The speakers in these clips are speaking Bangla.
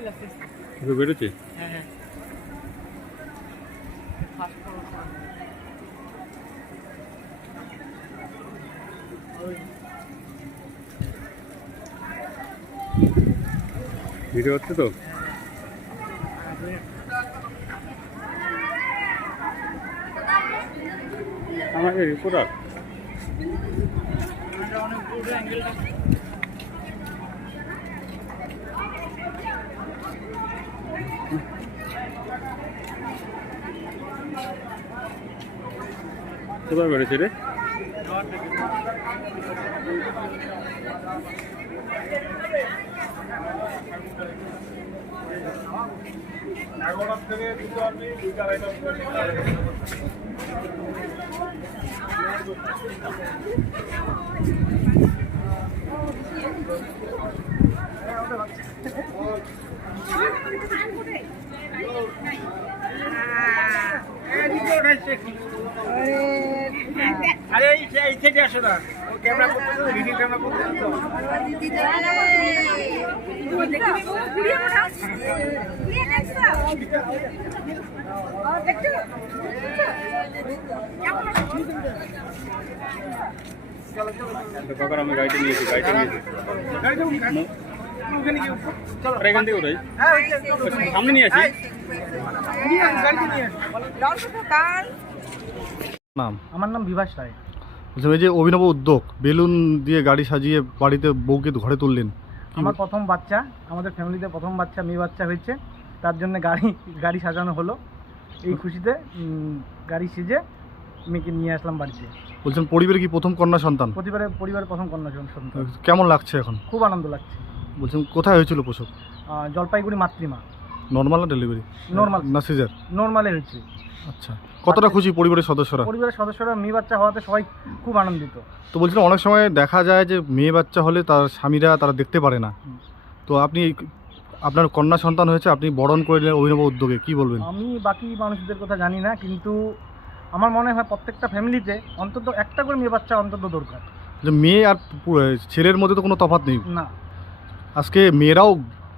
ফিল বেরোচ্ছে ভিডিও হচ্ছে তো আমাদের রিপোর্টার অনেক করতে পারবে রে ছেলে Thank you. আমি গাড়িতে নিয়েছি গাড়িতে নিয়েছি সামনে নিয়ে আসি নাম আমার নাম বিভাস রায় এই যে অভিনব উদ্যোগ বেলুন দিয়ে গাড়ি সাজিয়ে বাড়িতে বউকে ঘরে তুললেন আমার প্রথম বাচ্চা আমাদের ফ্যামিলিতে প্রথম বাচ্চা মেয়ে বাচ্চা হয়েছে তার জন্য গাড়ি গাড়ি সাজানো হলো এই খুশিতে গাড়ি সেজে মেয়েকে নিয়ে আসলাম বাড়িতে বলছেন পরিবারের কি প্রথম কন্যা সন্তান পরিবারে পরিবার প্রথম কন্যা সন্তান কেমন লাগছে এখন খুব আনন্দ লাগছে বলছেন কোথায় হয়েছিল প্রসব Jalpaiguri Matrima normal delivery normal না সিজার নর্মালে হয়েছে আচ্ছা কতটা খুশি পরিবারের সদস্যরা পরিবারের সদস্যরা মেয়ে বাচ্চা হওয়াতে সবাই খুব আনন্দিত তো বলছিলাম অনেক সময় দেখা যায় যে মেয়ে বাচ্চা হলে তার স্বামীরা তারা দেখতে পারে না তো আপনি আপনার কন্যা সন্তান হয়েছে আপনি বরণ করে নিলেন অভিনব উদ্যোগে কী বলবেন আমি বাকি মানুষদের কথা জানি না কিন্তু আমার মনে হয় প্রত্যেকটা ফ্যামিলিতে অন্তত একটা করে মেয়ে বাচ্চা অন্তত দরকার মেয়ে আর ছেলের মধ্যে তো কোনো তফাৎ নেই না আজকে মেয়েরাও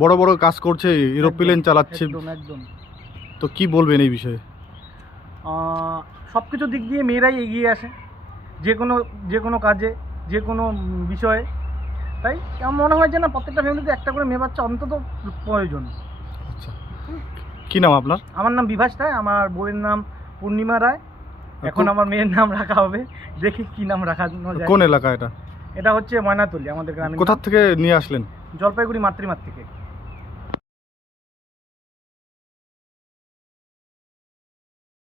বড় বড় কাজ করছে এরোপ্লেন চালাচ্ছে একদম তো কি বলবেন এই বিষয়ে সব কিছু দিক দিয়ে মেয়েরাই এগিয়ে আসে যে কোনো যে কোনো কাজে যে কোনো বিষয়ে তাই আমার মনে হয় যে না প্রত্যেকটা ফ্যামিলিতে একটা করে মেয়ে বাচ্চা অন্তত প্রয়োজন আচ্ছা কী নাম আপনার আমার নাম বিভাস রায় আমার বউয়ের নাম পূর্ণিমা রায় এখন আমার মেয়ের নাম রাখা হবে দেখি কি নাম রাখা কোন এলাকা এটা এটা হচ্ছে ময়নাতলি আমাদের গ্রামে কোথার থেকে নিয়ে আসলেন জলপাইগুড়ি মাতৃমাত থেকে